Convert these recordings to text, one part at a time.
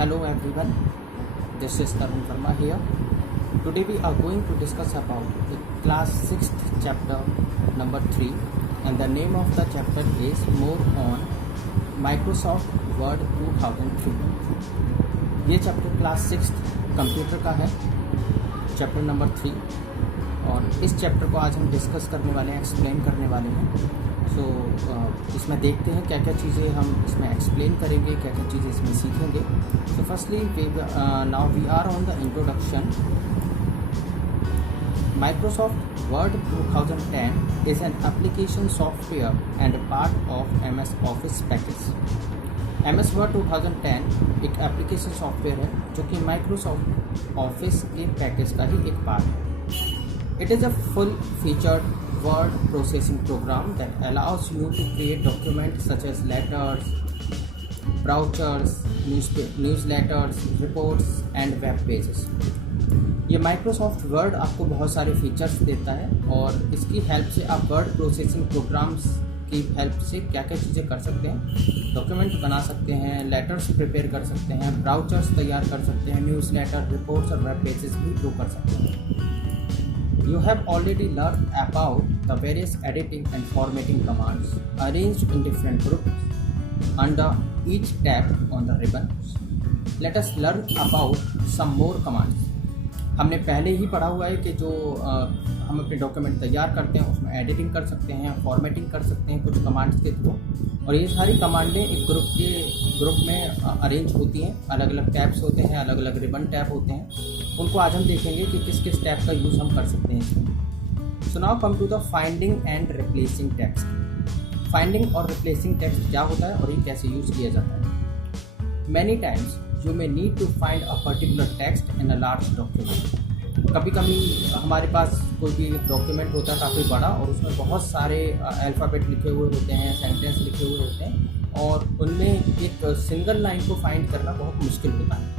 Hello everyone, this is Tarun Verma here. Today we are going to discuss about the class 6th chapter number 3, and the name of the chapter is More on Microsoft Word 2003. ये chapter class 6th computer का है, chapter number 3, और इस chapter को आज हम discuss करने वाले हैं, एक्सप्लेन करने वाले हैं। सो इसमें देखते हैं क्या क्या चीज़ें हम इसमें एक्सप्लेन करेंगे, क्या क्या चीज़ें इसमें सीखेंगे। So firstly now we are on the introduction. Microsoft Word 2010 is an application software and a part of MS Office package. MS Word 2010 एक एप्लीकेशन सॉफ्टवेयर है जो कि Microsoft Office के पैकेज का ही एक पार्ट है। It is a full-featured word processing program that allows you to create documents such as letters, brochures, newsletters, reports, and web pages. ये Microsoft word आपको बहुत सारे फीचर्स देता है और इसकी हेल्प से आप वर्ड प्रोसेसिंग प्रोग्राम्स की हेल्प से क्या क्या चीज़ें कर सकते हैं। डॉक्यूमेंट बना सकते हैं, लेटर्स प्रिपेयर कर सकते हैं, ब्राउचर्स तैयार कर सकते हैं, न्यूज़ लेटर, रिपोर्ट्स और वेब पेजेस भी ड्रॉ कर सकते हैं। You have already learned about the various editing and formatting commands arranged in different groups under each tab on the ribbon. Let us learn about some more commands. हमने पहले ही पढ़ा हुआ है कि जो हम अपने डॉक्यूमेंट तैयार करते हैं उसमें एडिटिंग कर सकते हैं, फॉर्मेटिंग कर सकते हैं कुछ कमांड्स के थ्रू, और ये सारी कमांडें एक ग्रुप में अरेंज होती हैं। अलग अलग टैब्स होते हैं, अलग अलग रिबन टैब होते हैं। उनको आज हम देखेंगे कि किस किस टैब का यूज़ हम कर सकते हैं इसमें। So now come to the finding and replacing text. Finding और रिप्लेसिंग टेक्स्ट क्या होता है और ये कैसे यूज़ किया जाता है। Many times you may need to find a particular text in a large document. कभी कभी हमारे पास कोई भी डॉक्यूमेंट होता है काफ़ी बड़ा और उसमें बहुत सारे अल्फ़ाबेट लिखे हुए होते हैं, सेंटेंस लिखे हुए होते हैं, और उनमें एक सिंगल लाइन को फाइंड करना बहुत मुश्किल होता है।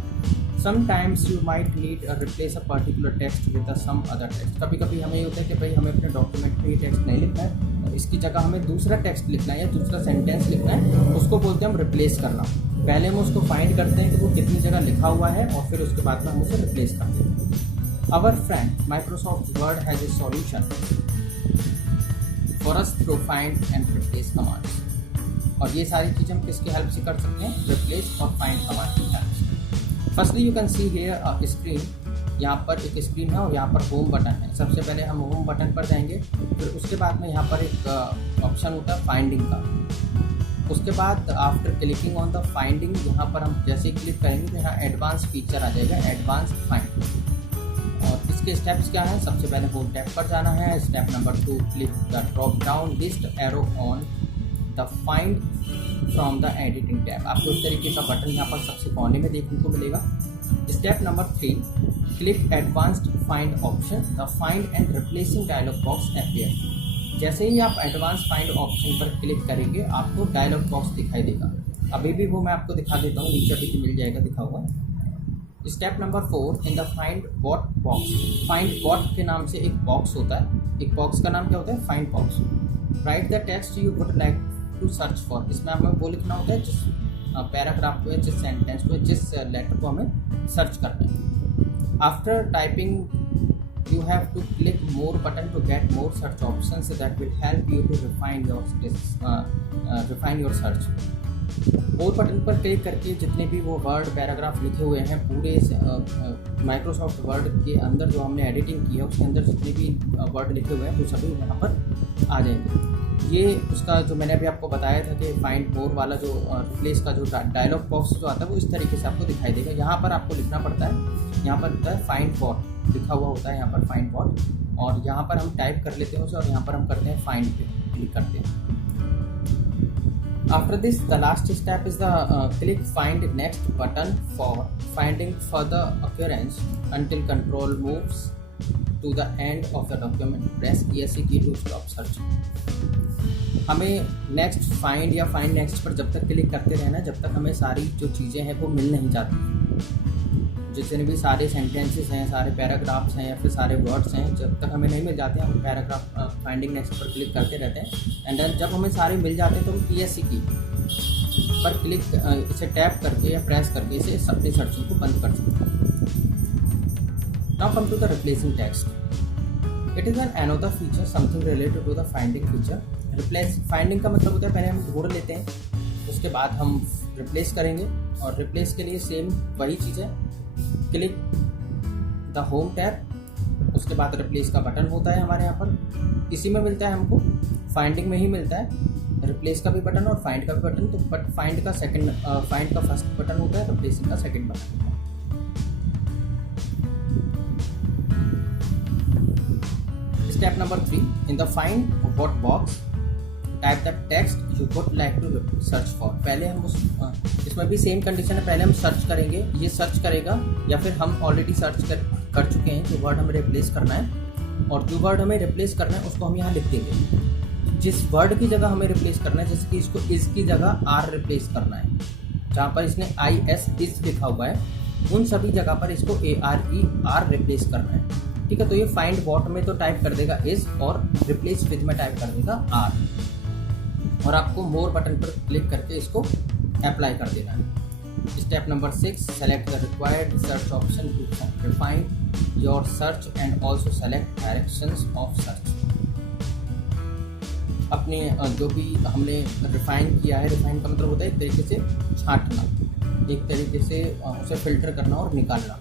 Sometimes you might need to replace a particular text with some other text. कभी कभी हमें ये होता है कि भाई हमें अपने डॉक्यूमेंट में ये टेक्स्ट नहीं लिखना है और इसकी जगह हमें दूसरा टेक्स्ट लिखना है या दूसरा सेंटेंस लिखना है, उसको बोलते हैं हम रिप्लेस करना। पहले हम उसको फाइंड करते हैं कि वो कितनी जगह लिखा हुआ है और फिर उसके बाद में हम उसे रिप्लेस करते हैं। Our friend Microsoft Word has a solution for us to find and replace commands. और ये सारी चीज़ें हम किसकी हेल्प से कर सकते हैं? रिप्लेस और फाइंड कमांड की हेल्प से। Firstly you can see here a screen. यहाँ पर एक स्क्रीन है और यहाँ पर होम बटन है। सबसे पहले हम होम बटन पर जाएंगे, फिर उसके बाद में यहाँ पर एक ऑप्शन होता है फाइंडिंग का। उसके बाद after clicking on the finding, यहाँ पर हम जैसे ही क्लिक करेंगे तो यहाँ एडवांस फीचर आ जाएगा, एडवांस फाइंड। और इसके स्टेप्स क्या हैं? सबसे पहले होम टैब पर जाना है। Step number 2, click the drop down list arrow on the find from the editing tab. आपको इस तरीके का बटन यहाँ पर सबसे कोने में देखने को मिलेगा। Step number 3, click advanced find option, the find and replacing dialog box appear. जैसे ही आप एडवांस फाइंड ऑप्शन पर क्लिक करेंगे आपको डायलॉग बॉक्स दिखाई देगा। अभी भी वो मैं आपको दिखा देता हूँ, नीचे भी मिल जाएगा दिखा हुआ। Step number 4, in the find what box. Find what के नाम से एक बॉक्स होता है। एक बॉक्स का नाम क्या होता है? Find box. Write the text you would like to search for. इसमें हमें वो लिखना होता है जिस पैराग्राफ को, जिस सेंटेंस को, जिस लेटर को हमें सर्च करना है। After typing you have to click more button to get more search options that will help you to refine your search. more button पर क्लिक करके जितने भी वो वर्ड पैराग्राफ लिखे हुए हैं पूरे माइक्रोसॉफ्ट वर्ड के अंदर जो हमने एडिटिंग की है उसके अंदर जितने भी वर्ड लिखे हुए हैं वो सभी वहाँ पर आ जाएंगे। ये उसका जो मैंने अभी आपको बताया था कि फाइंड मोर वाला जो रिप्लेस का जो डायलॉग बॉक्स जो आता है वो इस तरीके से आपको दिखाई देगा। यहाँ पर आपको लिखना पड़ता है, यहाँ पर होता है फाइंड व्हाट लिखा हुआ होता है, यहाँ पर फाइंड व्हाट, और यहाँ पर हम टाइप कर लेते हैं उसे और यहाँ पर हम करते हैं फाइंड पे क्लिक करते हैं। After this, the last step is the click find next button for finding further occurrence until control moves to the end of the document. Press ESC key to stop search. हमें next find या find next पर जब तक click करते रहना जब तक हमें सारी जो चीज़ें हैं वो मिल नहीं जाती। जितने भी सारे सेंटेंसेस हैं, सारे पैराग्राफ्स हैं या फिर सारे वर्ड्स हैं, जब तक हमें नहीं मिल जाते हम पैराग्राफ फाइंडिंग नेक्स्ट पर क्लिक करते रहते हैं। एंड देन जब हमें सारे मिल जाते हैं तो हम ESC की पर क्लिक इसे टैप करके या प्रेस करके इसे अपनी सर्चिंग को बंद कर सकते हैं। Now come to the replacing text. It is an another feature something related to the finding feature. Replace finding का मतलब होता है पहले हम ढूंढ लेते हैं, उसके बाद हम रिप्लेस करेंगे, और रिप्लेस के लिए सेम वही चीज़ है, क्लिक द होम टैब, उसके बाद रिप्लेस का बटन होता है हमारे यहाँ पर। इसी में मिलता है हमको, फाइंडिंग में ही मिलता है रिप्लेस का भी बटन और फाइंड का भी बटन। तो बट फाइंड का फर्स्ट बटन होता है, रिप्लेसिंग का सेकंड बटन होता है। Step number 3, in the find what box type the text you would like to search for. पहले हम इसमें भी सेम कंडीशन है, पहले हम सर्च करेंगे, ये सर्च करेगा, या फिर हम ऑलरेडी सर्च कर चुके हैं जो वर्ड हमें रिप्लेस करना है, और जो वर्ड हमें रिप्लेस करना है उसको हम यहाँ लिख देंगे। जिस वर्ड की जगह हमें रिप्लेस करना है, जैसे कि इसको इस की जगह आर रिप्लेस करना है, जहाँ पर इसने IS इस लिखा हुआ है, उन सभी जगह पर इसको ARE रिप्लेस करना है। ठीक है, तो ये फाइंड व्हाट में तो टाइप कर देगा इस, और रिप्लेस विद में टाइप कर देगा आर, और आपको मोर बटन पर क्लिक करके इसको अप्लाई कर देना है। Step number 6, select the required search option to refine your search and also select directions of search. अपने जो भी हमने रिफाइन किया है, रिफाइन का मतलब होता है एक तरीके से छांटना, एक तरीके से उसे फिल्टर करना और निकालना।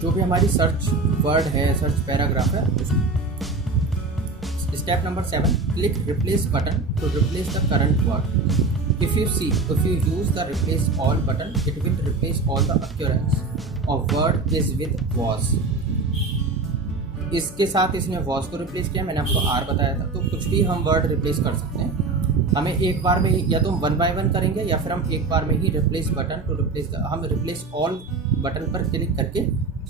जो भी हमारी सर्च वर्ड है, सर्च पैराग्राफ है, step number 7, click replace button to replace the current word. If you use the replace all button, it will replace all the occurrence of word is with was। इसके साथ इसने was को replace किया, मैंने आपको R बताया था। तो कुछ भी हम वर्ड रिप्लेस कर सकते हैं, हमें एक बार में, या तो हम 1 by 1 करेंगे, या फिर हम एक बार में ही रिप्लेस बटन टू रिप्लेस, हम रिप्लेस ऑल बटन पर क्लिक करके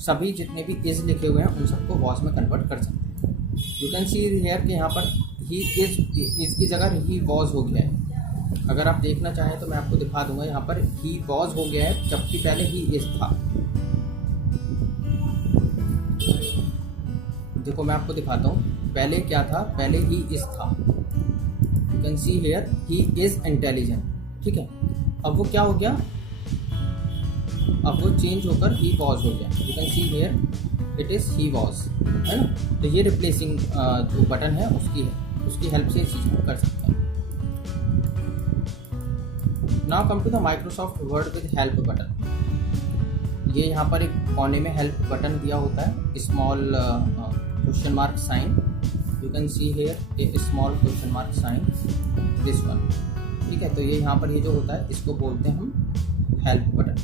सभी जितने भी इज लिखे हुए हैं उन सबको was में कन्वर्ट कर सकते हैं। यू कैन सी हियर कि यहाँ पर ही इज, इसकी जगह ही was हो गया है। अगर आप देखना चाहें तो मैं आपको दिखा दूंगा, यहाँ पर ही was हो गया है, जबकि पहले ही इज था। देखो मैं आपको दिखाता हूँ, पहले क्या था, पहले ही इज था। You can see here he is intelligent. ठीक है, अब वो क्या हो गया, अब वो चेंज होकर ही was हो गया। You can see here it is he was, है ना। तो ये रिप्लेसिंग जो बटन है उसकी हेल्प से इस चीज़ को कर सकते हैं। Now come to the Microsoft Word with help button. ये यहाँ पर एक कोने में हेल्प बटन दिया होता है, small question mark sign. You can see here a small question mark sign, this one. ठीक है, तो ये यहाँ पर ये जो होता है इसको बोलते हैं हम हेल्प बटन।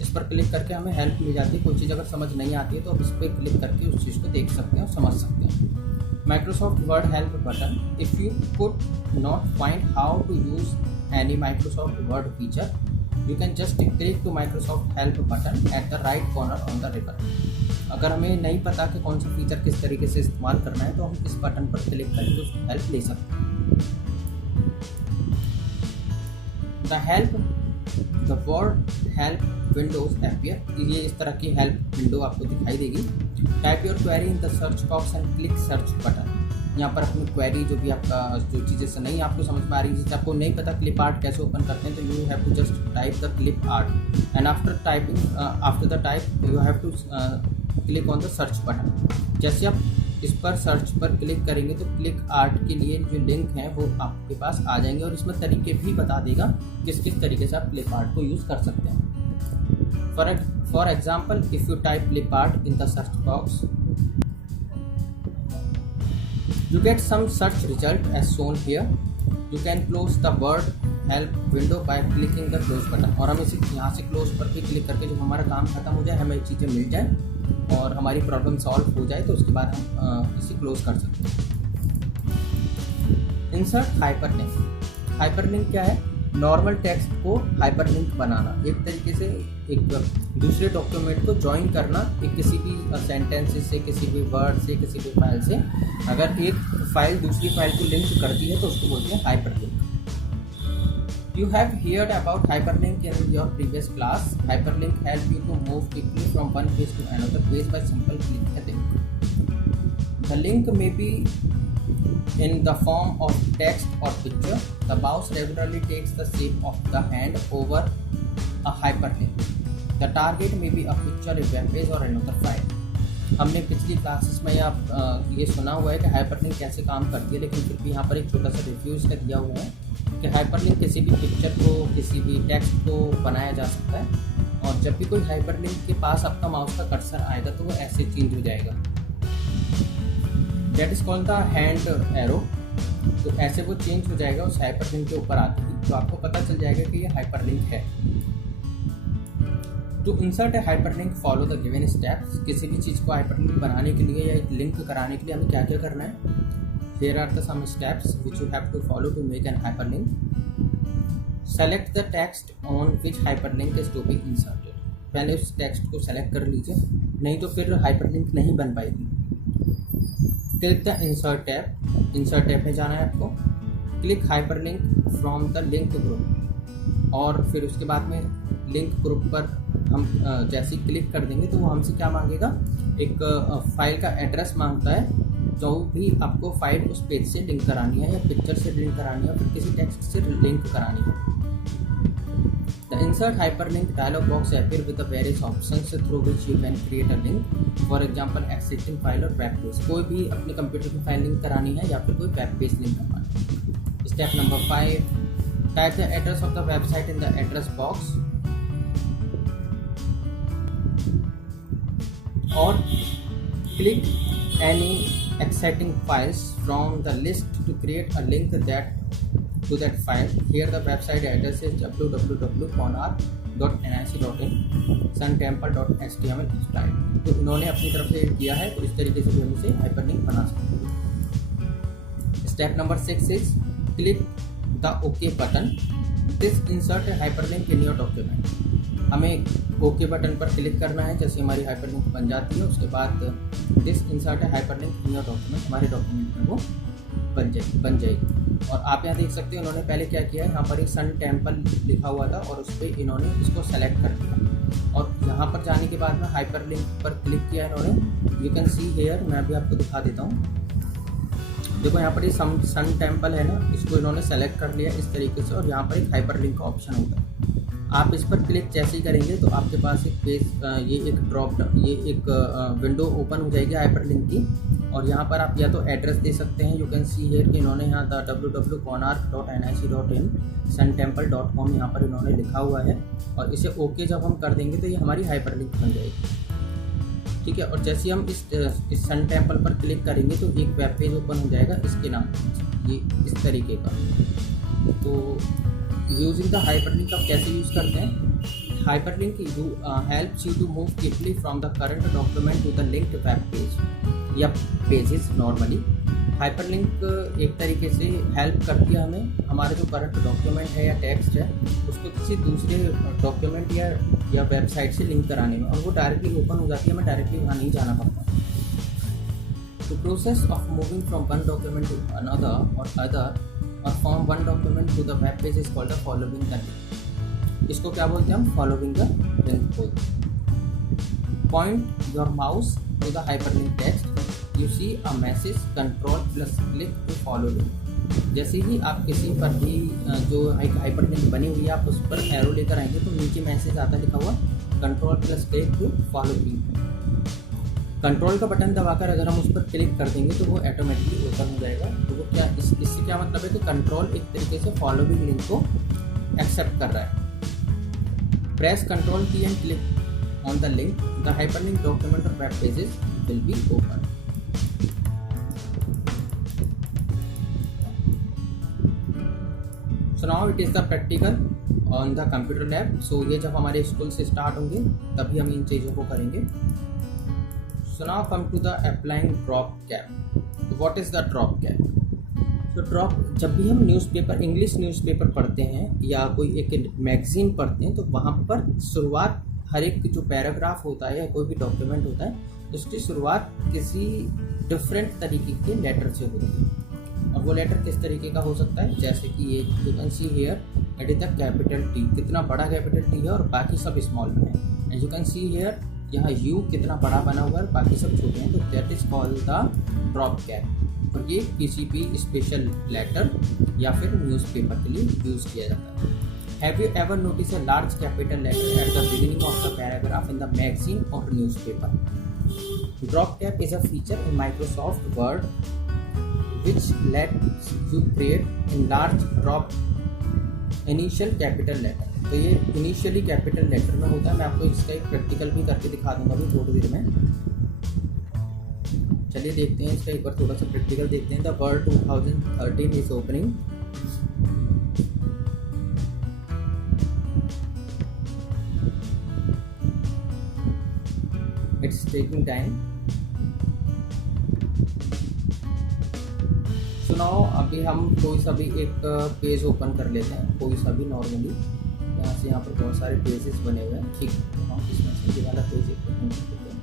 इस पर क्लिक करके हमें हेल्प मिल जाती है। कोई चीज़ अगर समझ नहीं आती है तो हम इस पर क्लिक करके उस चीज़ को देख सकते हैं और समझ सकते हैं। Microsoft Word help button, if you could not find how to use any Microsoft Word feature, you can just click to Microsoft Help button at the right corner on the ribbon। अगर हमें नहीं पता कि कौन सा feature किस तरीके से इस्तेमाल करना है तो हम इस बटन पर क्लिक करके उसकी हेल्प ले सकते हैं। The help, the word help windows appear। ये इस तरह की हेल्प विंडो आपको दिखाई देगी। Type your query in the search box and click search button। यहाँ पर अपनी क्वेरी जो भी आपका जो चीज़ें से नहीं आपको समझ में आ रही है, जैसे आपको नहीं पता क्लिप आर्ट कैसे ओपन करते हैं, तो you have to just type the clip art and after the type you have to click on the search button. जैसे आप इस पर सर्च पर क्लिक करेंगे तो क्लिक आर्ट के लिए जो लिंक हैं वो आपके पास आ जाएंगे, और इसमें तरीके भी बता देगा किस किस तरीके से आप क्लिप आर्ट को यूज़ कर सकते हैं। For example, if you type clip art in the search box, you get some search result as shown here। You can close the word help window by clicking the close button। और हम इसे यहाँ से close पर भी click करके जब हमारा काम खत्म हो जाए, हमें चीज़ें मिल जाए और हमारी प्रॉब्लम सॉल्व हो जाए, तो उसके बाद हम इसे क्लोज कर सकते हैं। Insert hyperlink. हाइपरलिंक क्या है, नॉर्मल टेक्स्ट को हाइपरलिंक बनाना, एक तरीके से एक दूसरे डॉक्यूमेंट को ज्वाइन करना, एक किसी भी सेंटेंस से, किसी भी वर्ड से, किसी भी फाइल से। अगर एक फाइल दूसरी फाइल को लिंक करती है तो उसको बोलते हैं hyperlink. You have heard about hyperlink in your previous class। Hyperlink help you to move quickly from one page to another page by simple clicking a link। The link may be in the form of text or picture. The mouse regularly takes the shape of the hand over a hyperlink. The target may be a picture, a web page or another file. हमने पिछली classes में ये सुना हुआ है कि hyperlink कैसे काम करती है, लेकिन फिर भी यहाँ पर एक छोटा सा रिव्यू इसका दिया हुआ है कि हाइपरलिंक किसी भी पिक्चर को, किसी भी टेक्स्ट को बनाया जा सकता है, और जब भी कोई हाइपरलिंक के पास आपका माउस का कर्सर आएगा तो वो ऐसे चेंज हो जाएगा। That is called the hand arrow. तो ऐसे वो चेंज हो जाएगा उस हाइपरलिंक के ऊपर आते ही, तो आपको पता चल जाएगा कि ये हाइपरलिंक है। To insert a hyperlink follow the given steps. किसी भी चीज़ को हाइपरलिंक बनाने के लिए या एक लिंक कराने के लिए हमें क्या क्या करना है? Here are the some steps which you have to follow to make an hyperlink. Select the text on which hyperlink is to be inserted. पहले उस टेक्स्ट को सेलेक्ट कर लीजिए, नहीं तो फिर हाइपरलिंक नहीं बन पाएगी। Click the insert tab. Insert tab में जाना है आपको। Click hyperlink from the link group, और फिर उसके बाद में लिंक ग्रुप पर हम जैसे ही क्लिक कर देंगे तो वो हमसे क्या मांगेगा? एक फाइल का एड्रेस मांगता है, जो भी आपको फाइल उस पेज से लिंक करानी है या पिक्चर से लिंक करानी है, फिर किसी टेक्स्ट से लिंक करानी है। The insert hyperlink dialogue box appear with the various options through which you can create a link. For example, existing file और वेब पेज। कोई भी अपने कंप्यूटर की फाइल लिंक करानी है या फिर कोई वेब पेज लिंक करवानी है। Step number 5, type the address of the website in the address box, और click any exciting files from the list to create a link to that file. Here the website address is www.conr.nic.in suntemple.html style. तो इन्होंने अपनी तरफ से किया है, तो इस तरीके से भी हम इसे हाइपरलिंक बना सकते हैं। Step number 6 is click the okay button. This insert a hyperlink in your document. हमें ओके बटन पर क्लिक करना है। जैसे हमारी हाइपरलिंक बन जाती है, उसके बाद दिस इंसर्ट है हाइपरलिंक इन योर डॉक्यूमेंट, हमारे डॉक्यूमेंट में वो बन जाएगी। और आप यहाँ देख सकते हैं उन्होंने पहले क्या किया है, यहाँ पर एक सन टेम्पल लिखा हुआ था और उस पर इन्होंने इसको सेलेक्ट कर दिया, और यहाँ पर जाने के बाद में हाइपरलिंक पर क्लिक किया इन्होंने। यू कैन सी हेयर, मैं भी आपको दिखा देता हूँ। देखो यहाँ पर ये सन टेम्पल है ना, इसको इन्होंने सेलेक्ट कर लिया इस तरीके से, और यहाँ पर एक हाइपरलिंक का ऑप्शन होता है। आप इस पर क्लिक जैसे ही करेंगे तो आपके पास एक पेज, ये एक विंडो ओपन हो जाएगी हाइपरलिंक की, और यहाँ पर आप या तो एड्रेस दे सकते हैं। यू कैन सी हियर कि इन्होंने यहाँ www.conr.nic.in suntemple.com यहाँ पर इन्होंने लिखा हुआ है, और इसे ओके जब हम कर देंगे तो ये हमारी हाइपरलिंक बन जाएगी। ठीक है, और जैसे ही हम इस सन टेम्पल पर क्लिक करेंगे तो एक वेब पेज ओपन हो जाएगा इसके नाम, ये इस तरीके का। तो यूजिंग द हाइपरलिंक आप कैसे यूज़ करते हैं? Hyperlink helps you to move quickly from the current document to the linked web page या पेजेस। नॉर्मली हाइपरलिंक एक तरीके से हेल्प करती है हमें, हमारे जो करंट डॉक्यूमेंट है या टेक्स्ट है उसको किसी दूसरे डॉक्यूमेंट या वेबसाइट से लिंक कराने में, और वो डायरेक्टली ओपन हो जाती है, हमें डायरेक्टली वहाँ नहीं जाना पड़ता। The process of moving from one document to another or from one document to the web page is called the following the link. इसको क्या बोलते हैं हम? Following the link बोलते हैं। Point your mouse to the hyperlink text. You see a message. Control plus click to follow link. जैसे ही आप किसी पर भी जो एक हाइपरलिंक बनी हुई है आप उस पर एरो लेकर आएंगे तो नीचे मैसेज आता लिखा हुआ control plus click to follow link. Control का बटन दबाकर अगर हम उस पर क्लिक कर देंगे तो वो ऑटोमेटिकली ओपन हो जाएगा। तो वो क्या इससे क्या मतलब है कि कंट्रोल एक तरीके से फॉलोइंग लिंक को एक्सेप्ट कर रहा है। Press control key and click on the link, the hyperlink document और web pages will be open. So now it is the practical on the computer lab. So ये जब हमारे स्कूल से start होंगे तभी हम इन चीज़ों को करेंगे। So now come to the applying drop cap. What is the drop cap? So drop, जब भी हम न्यूज़पेपर, इंग्लिश न्यूज़पेपर पढ़ते हैं या कोई एक मैगजीन पढ़ते हैं तो वहाँ पर शुरुआत हर एक जो पैराग्राफ होता है या कोई भी डॉक्यूमेंट होता है उसकी शुरुआत किसी डिफरेंट तरीके के लेटर से होती है। और वो लेटर किस तरीके का हो सकता है? जैसे कि ये you can see here it is the capital T, कितना बड़ा कैपिटल टी है और बाकी सब स्मॉल में है। And you can see here यहाँ U कितना बड़ा बना हुआ है, बाकी सब छोटे हैं, तो that is called the drop cap. और ये किसी भी स्पेशल लेटर या फिर न्यूज़पेपर के लिए यूज़ किया जाता है। Have you ever notice a large capital letter at the beginning of the paragraph in the magazine और newspaper? Drop cap is a feature in Microsoft Word which lets you create in large drop initial capital letter। तो ये initially capital letter में होता है। मैं आपको इसका एक प्रैक्टिकल भी करके दिखा दूंगा अभी थोड़ी देर में। चलिए देखते हैं इसका एक बार थोड़ा सा प्रैक्टिकल देखते हैं। The word 2013 is opening. It's taking time. So now अभी हम कोई सा भी एक पेज ओपन कर लेते हैं, कोई सा भी नॉर्मली। यहाँ पर बहुत सारे पेजेस बने हुए हैं, ठीक है। हम इसमें से ये वाला पेज ओपन करते हैं।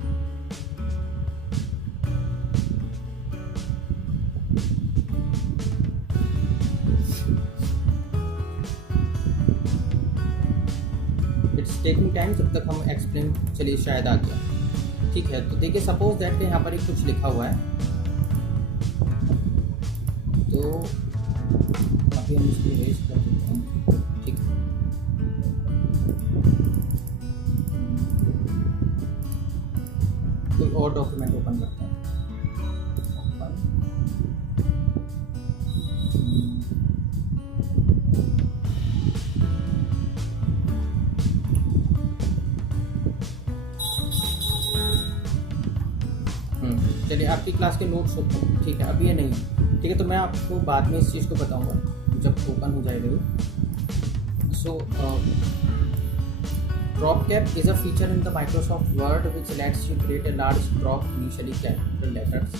It's taking time। जब तक हम एक्सप्लेन, चलिए शायद आ गया, ठीक है। तो देखिए सपोज दैट यहाँ पर एक कुछ लिखा हुआ है, तो अभी हम इसको इरेज कर देते हैं, ठीक है। कोई और डॉक्यूमेंट ओपन करते हैं। चलिए आपकी क्लास के नोट्स होते हैं, ठीक है। अभी ये नहीं है, ठीक है। तो मैं आपको बाद में इस चीज़ को बताऊंगा जब ओपन हो जाएगा ये। So drop cap is a feature in the Microsoft Word which lets you create a large drop initially capital letters.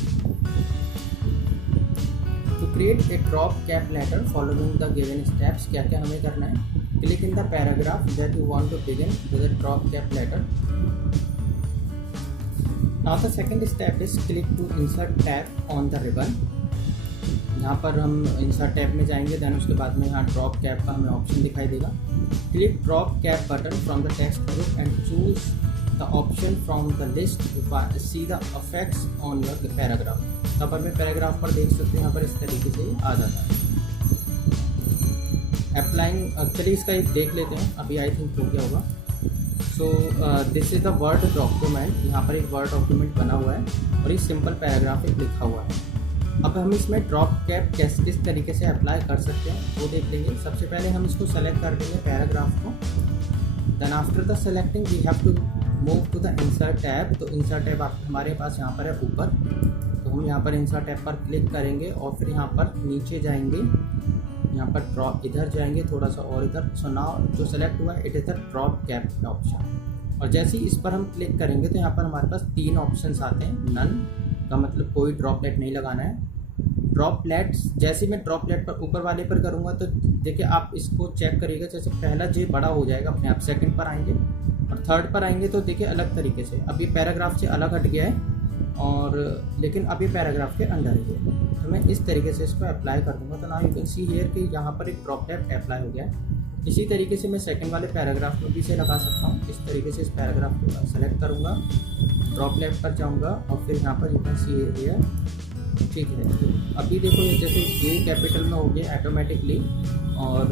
To create a drop cap letter following the given steps, क्या क्या हमें करना है? Click in the paragraph that you want to begin with a drop cap letter. Now the second step is click to insert tab on the ribbon। यहाँ पर हम insert tab में जाएंगे, देन उसके बाद में यहाँ drop cap का हमें ऑप्शन दिखाई देगा। Click drop cap button from the text group and choose the option from the list to see the effects on your paragraph। यहाँ पर मैं पैराग्राफ पर देख सकते हैं, यहाँ पर इस तरीके से आ जाता है। अप्लाइंग, चलिए इसका एक देख लेते हैं, अभी आई थिंक हो गया होगा। So this is the word document. यहाँ पर एक वर्ड डॉक्यूमेंट बना हुआ है और एक सिंपल पैराग्राफ एक लिखा हुआ है। अब हम इसमें ड्रॉप कैप किस तरीके से अप्लाई कर सकते हैं वो देख लेंगे। सबसे पहले हम इसको सेलेक्ट कर देंगे पैराग्राफ को। Then after the selecting we have to move to the insert tab. तो इंसर्ट टैब हमारे पास यहाँ पर है ऊपर, तो हम यहाँ पर इंसर्ट टैब पर क्लिक करेंगे और फिर यहाँ पर नीचे जाएंगे, यहाँ पर ड्रॉप इधर जाएंगे थोड़ा सा और इधर। सो नाउ जो सेलेक्ट हुआ है it is the drop cap का ऑप्शन। और जैसे ही इस पर हम क्लिक करेंगे तो यहाँ पर हमारे पास 3 ऑप्शंस आते हैं। नन का मतलब कोई ड्रॉपलेट नहीं लगाना है। ड्रॉपलेट्स, जैसे मैं ड्रॉपलेट पर ऊपर वाले पर करूँगा तो देखिए आप इसको चेक करिएगा, जैसे पहला जे बड़ा हो जाएगा अपने आप, सेकंड पर आएंगे और थर्ड पर आएंगे तो देखिए अलग तरीके से। अब ये पैराग्राफ से अलग हट गया है और लेकिन अब ये पैराग्राफ के अंदर ही है। तो मैं इस तरीके से इसको अप्लाई कर दूंगा। तो now you can see here कि यहाँ पर एक ड्रॉप टैब अप्लाई हो गया है। इसी तरीके से मैं सेकंड वाले पैराग्राफ में भी इसे लगा सकता हूँ। इस तरीके से इस पैराग्राफ को सेलेक्ट करूँगा, ड्रॉप टैब पर जाऊँगा और फिर यहाँ पर यू कैन सी हियर, ठीक है। तो अभी देखो ये जैसे ए कैपिटल में हो गया ऑटोमेटिकली और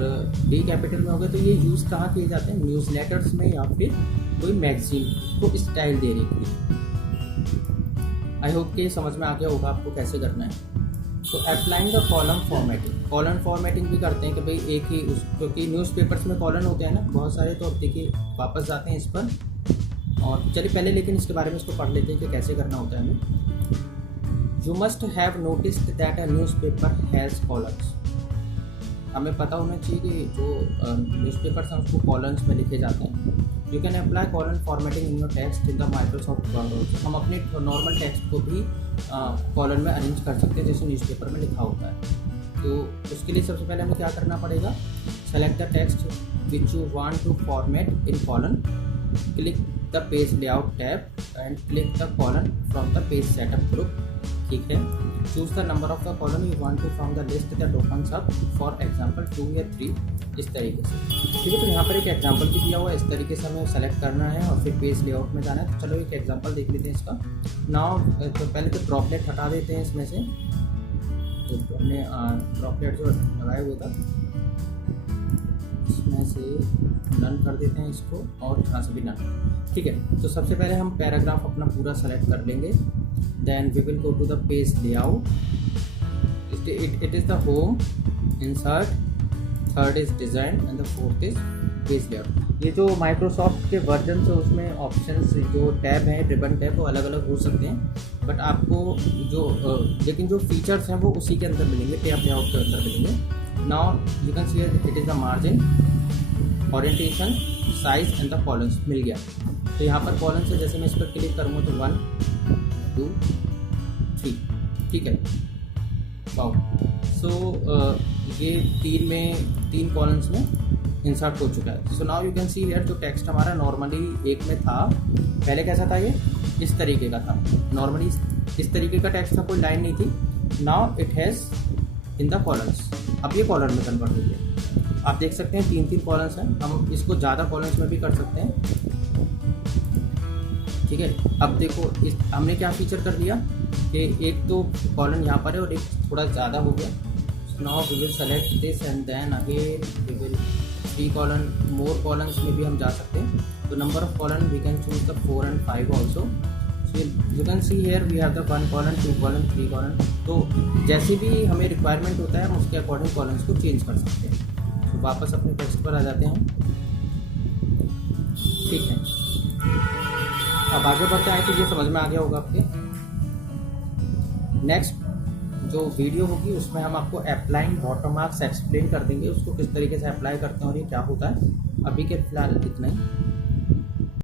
डी कैपिटल में हो गया। तो ये यूज़ कहाँ किए जाते हैं? न्यूज़ लेटर्स में या फिर कोई मैगजीन को स्टाइल देने के लिए। आई होप कि समझ में आ गया होगा आपको कैसे करना है। तो applying the column formatting, column formatting भी करते हैं कि भाई एक ही क्योंकि न्यूज़पेपर्स में कॉलम होते हैं ना बहुत सारे। तो अब देखिए वापस जाते हैं इस पर और चलिए पहले लेकिन इसके बारे में इसको पढ़ लेते हैं कि कैसे करना होता है हमें। You must have noticed that a newspaper has columns. हमें पता होना चाहिए कि जो न्यूज़पेपर्स हैं उसको कॉलम्स में लिखे जाते हैं। You can apply column formatting in your text in the Microsoft word. हम अपने नॉर्मल टेक्स्ट को भी कॉलम में अरेंज कर सकते हैं जैसे न्यूज़पेपर में लिखा होता है। तो उसके लिए सबसे पहले हमें क्या करना पड़ेगा? Select the text which you want to format in column, click the page layout tab and click the column from the page setup group, ठीक है। Choose the number of the column you want to from the list that opens up, for example 2 या 3, इस तरीके से, ठीक है। तो यहाँ पर एक एग्जांपल भी दिया हुआ है, इस तरीके से हमें सेलेक्ट करना है और फिर पेज लेआउट में जाना है। तो चलो एक एग्जांपल देख लेते हैं इसका। नाउ तो पहले तो ड्रॉपलेट हटा देते हैं इसमें से। तो हमने ड्रॉपलेट जो लगाया हुआ था इसमें से नन कर देते हैं इसको, और यहाँ से भी नन। ठीक है, तो सबसे पहले हम पैराग्राफ अपना पूरा सेलेक्ट कर लेंगे। Then we will go to the page layout, it is the home, insert, third is design and the fourth is page layout. ये जो माइक्रोसॉफ्ट के वर्जन से उसमें ऑप्शंस जो टैब हैं, रिबन टैब, वो अलग अलग हो सकते हैं, बट आपको जो लेकिन जो फीचर्स हैं वो उसी के अंदर मिलेंगे, टैब लेआउट के अंदर मिलेंगे। Now you can see it is the margin, orientation, size and the columns मिल गया। तो यहाँ पर कॉलम्स है, जैसे मैं इस पर क्लिक करूँगा तो 1 2 3, ठीक है। वाओ, सो ये 3 कॉलम्स में इंसर्ट हो चुका है। So now you can see here जो टेक्स्ट हमारा नॉर्मली एक में था, पहले कैसा था, ये इस तरीके का था, नॉर्मली इस तरीके का टेक्स्ट था, कोई लाइन नहीं थी। Now it has in the columns, अब ये कॉलम में कन्वर्ट हो गया। आप देख सकते हैं 3 कॉलम्स हैं, हम इसको ज़्यादा कॉलम्स में भी कर सकते हैं। ठीक है, अब देखो इस हमने क्या फीचर कर दिया कि एक तो कॉलम यहाँ पर है और एक थोड़ा ज़्यादा हो गया। Now we will select this and then again we will 3 column, more columns में भी हम जा सकते हैं। तो number of column we can choose the 4 and 5 also. You can see here we have the 1 column, 2 column, 3 column. तो जैसे भी हमें रिक्वायरमेंट होता है हम उसके अकॉर्डिंग कॉलम्स को चेंज कर सकते हैं। तो वापस अपने टेक्स्ट पर आ जाते हैं। ठीक है, अब आगे बढ़ते हैं कि ये समझ में आ गया होगा आपके। नेक्स्ट जो वीडियो होगी उसमें हम आपको अप्लाइंग वाटरमार्क्स एक्सप्लेन कर देंगे, उसको किस तरीके से अप्लाई करते हैं और ये क्या होता है। अभी के फिलहाल इतना ही।